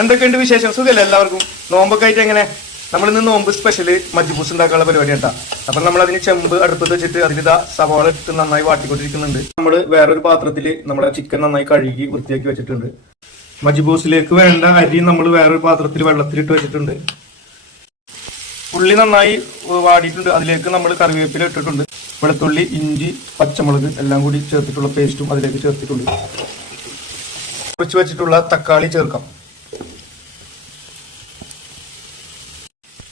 എന്തൊക്കെയുണ്ട് വിശേഷം? സുഖല്ലേ എല്ലാവർക്കും? നോമ്പൊക്കെ ആയിട്ട് എങ്ങനെ? നമ്മളിന്ന് നോമ്പ് സ്പെഷ്യല് മജ്ബൂസ് ഉണ്ടാക്കാനുള്ള പരിപാടി കേട്ടാ. അപ്പൊ നമ്മൾ അതിന് ചെമ്പ് അടുപ്പത്ത് വെച്ചിട്ട് അതിലിതാ സവാള ഇട്ട് നന്നായി വാട്ടിക്കൊണ്ടിരിക്കുന്നുണ്ട്. നമ്മൾ വേറൊരു പാത്രത്തിൽ നമ്മുടെ ചിക്കൻ നന്നായി കഴുകി വൃത്തിയാക്കി വെച്ചിട്ടുണ്ട്. മജ്ബൂസിലേക്ക് വേണ്ട അരി നമ്മൾ വേറൊരു പാത്രത്തിൽ വെള്ളത്തിലിട്ട് വെച്ചിട്ടുണ്ട്. ഉള്ളി നന്നായി വാടിയിട്ടുണ്ട്. അതിലേക്ക് നമ്മൾ കറിവേപ്പില ഇട്ടിട്ടുണ്ട്. വെളുത്തുള്ളി, ഇഞ്ചി, പച്ചമുളക് എല്ലാം കൂടി ചേർത്തിട്ടുള്ള പേസ്റ്റും അതിലേക്ക് ചേർത്തിട്ടുണ്ട്. കുറച്ച് വെച്ചിട്ടുള്ള തക്കാളി ചേർക്കാം.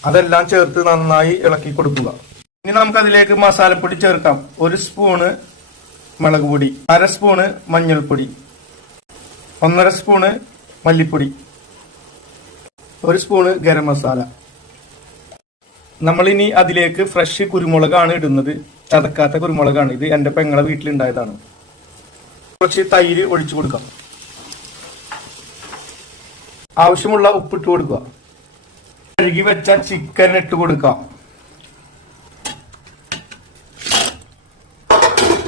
അതെല്ലാം ചേർത്ത് നന്നായി ഇളക്കി കൊടുക്കുക. ഇനി നമുക്ക് അതിലേക്ക് മസാലപ്പൊടി ചേർക്കാം. 1 സ്പൂണ് മുളക് പൊടി, 1/2 സ്പൂണ് മഞ്ഞൾപ്പൊടി, 1/2 സ്പൂണ് മല്ലിപ്പൊടി, 1 സ്പൂണ് ഗരം മസാല. നമ്മളിനി അതിലേക്ക് ഫ്രഷ് കുരുമുളകാണ് ഇടുന്നത്. ചതക്കാത്ത കുരുമുളകാണ് ഇത്. എന്റെ പെങ്ങളെ വീട്ടിലുണ്ടായതാണ്. കുറച്ച് തൈര് ഒഴിച്ചു കൊടുക്കാം. ആവശ്യമുള്ള ഉപ്പിട്ട് കൊടുക്കുക. കഴുകി വെച്ച ചിക്കൻ ഇട്ട് കൊടുക്കാം.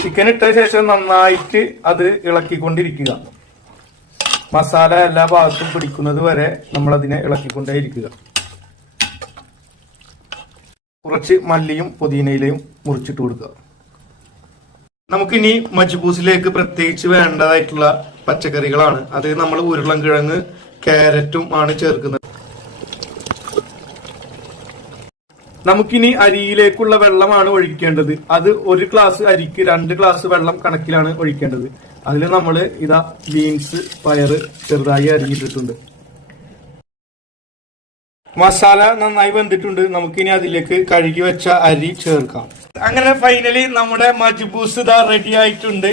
ചിക്കൻ ഇട്ട ശേഷം നന്നായിട്ട് അത് ഇളക്കിക്കൊണ്ടിരിക്കുക. മസാല എല്ലാ ഭാഗത്തും പിടിക്കുന്നത് വരെ നമ്മൾ അതിനെ ഇളക്കിക്കൊണ്ടേയിരിക്കുക. കുറച്ച് മല്ലിയും പുതിനയിലയും മുറിച്ചിട്ട് കൊടുക്കുക. നമുക്കിനി മജ്ബൂസിലേക്ക് പ്രത്യേകിച്ച് വേണ്ടതായിട്ടുള്ള പച്ചക്കറികളാണ്. അത് നമ്മൾ ഉരുളൻകിഴങ്ങ്, ക്യാരറ്റും ആണ് ചേർക്കുന്നത്. നമുക്കിനി അരിയിലേക്കുള്ള വെള്ളമാണ് ഒഴിക്കേണ്ടത്. അത് 1 ഗ്ലാസ് അരിക്ക് 2 ഗ്ലാസ് വെള്ളം കണക്കിലാണ് ഒഴിക്കേണ്ടത്. അതിൽ നമ്മൾ ഇതാ ബീൻസ്, പയറ് ചെറുതായി അരിഞ്ഞിട്ടിട്ടുണ്ട്. മസാല നന്നായി വെന്തിട്ടുണ്ട്. നമുക്കിനി അതിലേക്ക് കഴുകി വെച്ച അരി ചേർക്കാം. അങ്ങനെ ഫൈനലി നമ്മുടെ മജ്ബൂസ് ഇതാ റെഡി ആയിട്ടുണ്ട്.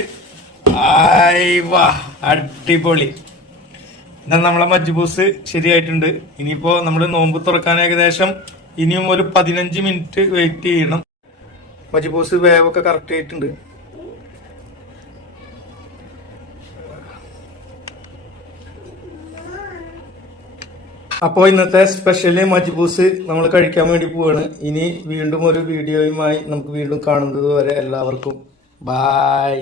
അടിപൊളി. ഇതാ നമ്മളെ മജ്ബൂസ് ശരിയായിട്ടുണ്ട്. ഇനിയിപ്പോ നമ്മൾ നോമ്പ് തുറക്കാൻ ഏകദേശം ഇനിയും ഒരു 15 മിനിറ്റ് വെയിറ്റ് ചെയ്യണം. മജ്ബൂസ് വേവൊക്കെ കറക്റ്റ് ആയിട്ടുണ്ട്. അപ്പോൾ ഇന്നത്തെ സ്പെഷ്യല് മജ്ബൂസ് നമ്മൾ കഴിക്കാൻ വേണ്ടി പോവാണ്. ഇനി വീണ്ടും ഒരു വീഡിയോയുമായി നമുക്ക് വീണ്ടും കാണുന്നത് വരെ എല്ലാവർക്കും ബായ്.